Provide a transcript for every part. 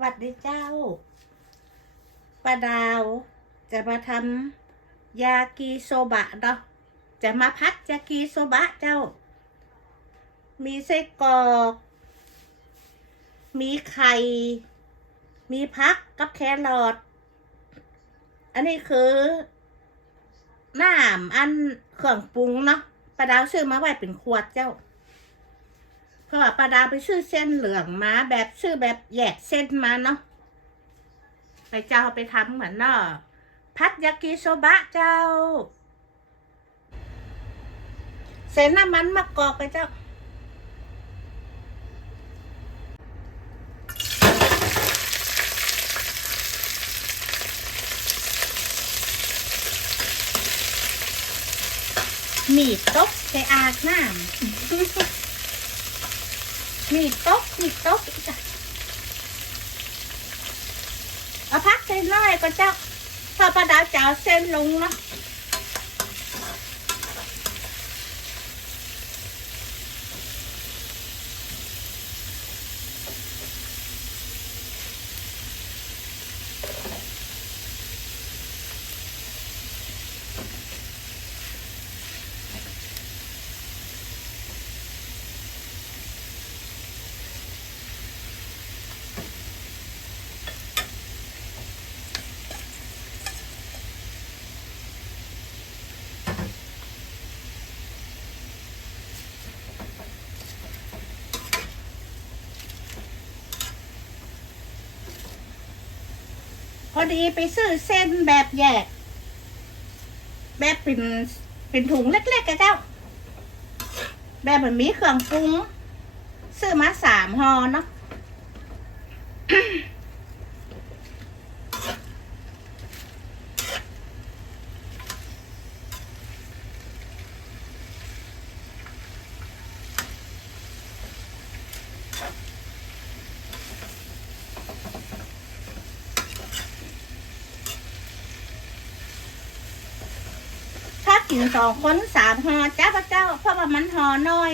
หวัดดีเจ้าป้าดาวจะมาทำยากิโซบะเนาะจะมาพัดยากิโซบะเจ้า มีไส้กรอก มีไข่ มีพักกับแครอทอันนี้คือน้ำอันเครื่องปรุงเนาะป้าดาวซื้อมาไว้เป็นขวดเจ้า เพราะว่าป้าดาไปซื้อเส้นเหลืองมาแบบซื้อแบบแยกเส้นมาเนาะไปเจ้าไปทำเหมือนเนาะพัดยากิโซบะเจ้าเส้นน้ำมันมะกอกไปเจ้า มีตกใส่อาบน้ำ มีดตกมีดตกอีกเอาพักเส้นน้อยก็เจ้าพอประดาวจะเอาเส้นลงเนาะ อดีไปซื้อเส้นแบบแยก แบบเป็นเป็นถุงเล็กๆกันเจ้า แบบเหมือนมีเครื่องปรุง ซื้อมาสามห่อเนาะ กินสองคนสามห่อจ้าพระเจ้า เพราะว่ามันห่อน้อย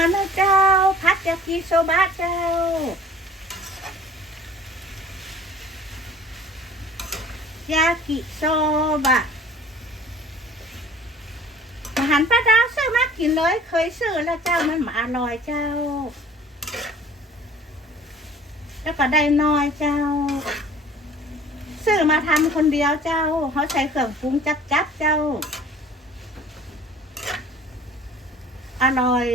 มันนะเจ้า พัดยากิโซบะเจ้า ยากิโซบะอาหารป้าดาวซื้อมากินเลย เคยซื้อแล้วเจ้ามันมาอร่อยเจ้า แล้วก็ได้น้อยเจ้า ซื้อมาทำคนเดียวเจ้า เขาใช้เครื่องปรุงจับจับๆเจ้าอร่อย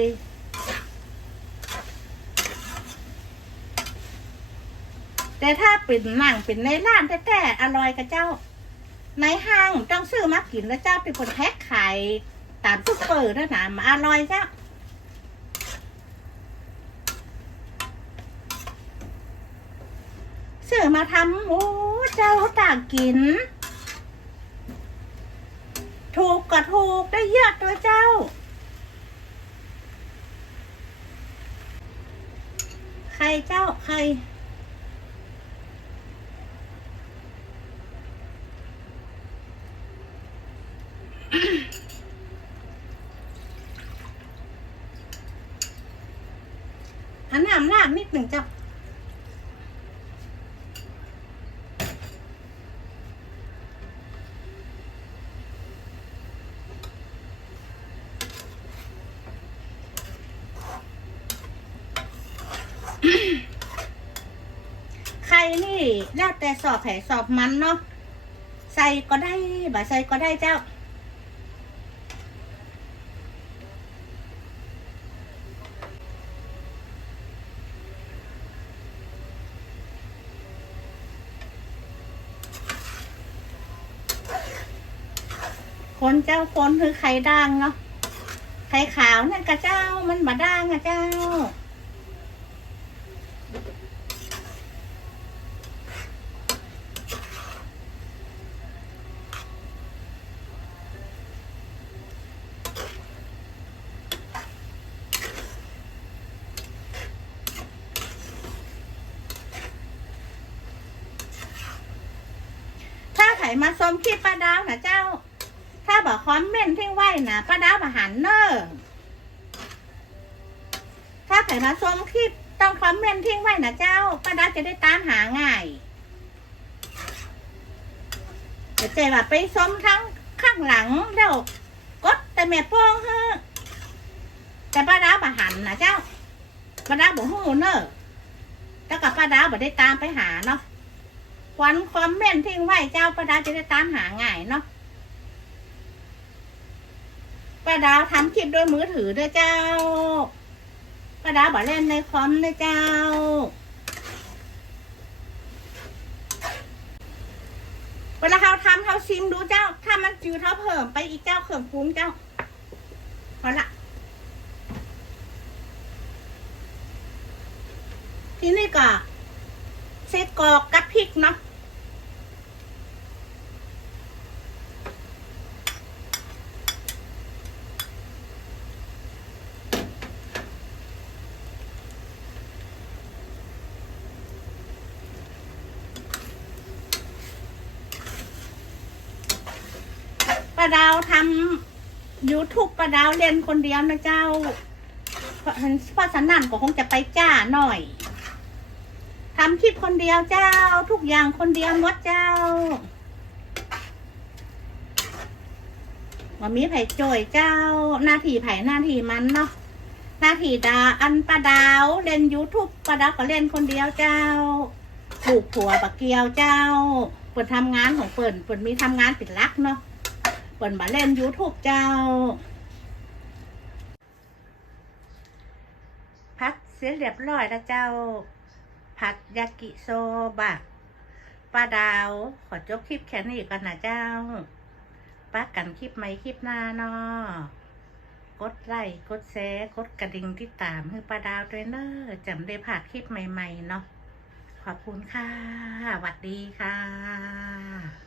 แต่ถ้าเป็นหนังเป็นในร้านแต่ๆอร่อยกับเจ้า ในห้างต้องซื้อมากินแล้วเจ้าเป็นคนแพ็คขายตามซุปเปอร์นะนะมาอร่อยเจ้าซื้อมาทำโอ้เจ้าต่างกิน ถูกก็ถูกได้เยอะตัวเจ้าใครเจ้าใคร อันน้ำลาดนิดหนึ่งเจ้าใครนี่แล้วแต่สอบแผลสอบมันเนาะใส่ก็ได้บ่ใส่ก็ได้เจ้า คนเจ้าคนคือไข่ด่างเนาะไข่ขาวนั่นกะเจ้ามันบาด่างอะเจ้า ถ้าไข่มาส้มขี้ปลาดาวนะเจ้า บอกคอมเมนต์ทิ้งไว้นะป้าดาวมาหันเนอร์ถ้าไข่มาสมคลิปต้องคอมเมนต์ทิ้งไว้นะเจ้าป้าดาวจะได้ตามหาง่ายเดี๋ยวเจว่าไปสมทั้งข้างหลังเดี๋ยวกดแต่แม่โป้งเฮ้อแต่ป้าดาวมาหันนะเจ้าป้าดาวบอกหูเนอร์แล้วกับป้าดาวบอกได้ตามไปหาเนาะควันคอมเมนต์ทิ้งไว้เจ้าป้าดาวจะได้ตามหาง่ายเนาะ ป้าดาวทำคลิปด้วยมือถือด้วยเจ้าป้าดาวบอกเล่นในคอมด้วยเจ้า เวลาเขาทำเขาซิมดูเจ้า ถ้ามันจืดเขาเพิ่มไปอีกเจ้าเขิ่มปรุงเจ้าพอละที่นี้ก็เซตกอกกับพริกเนาะ ป้าดาวทำ YouTube ป้าดาวเล่นคนเดียวนะเจ้าเพราะเพราะฉะนั้นก็คงจะไปจ้าหน่อยทำคลิปคนเดียวเจ้า ทุกอย่างคนเดียวหมดเจ้าว่ามีไผ่โจยเจ้า หน้าที่ไผ่หน้าที่มันเนาะหน้าที่ดาอันป้าดาวเล่น YouTube ป้าดาวก็เล่นคนเดียวเจ้าปลูกผัวปะเกียวเจ้า เปิดทำงานของเปิดเปิดมีทำงานปิดลักเนาะ ปิดมาเล่น YouTube เจ้า พัดเสร็จเรียบร้อยแล้วเจ้า ผัดยากิโซบะป้าดาว ขอจบคลิปแค่นี้ก่อนนะเจ้าป้ากันคลิปใหม่คลิปหน้าเนาะกดไลค์กดแชร์กดกระดิ่งที่ตามให้ป้าดาวด้วยเนอะจำได้ผ่านคลิปใหม่ ๆ เนาะขอบคุณค่ะสวัสดีค่ะ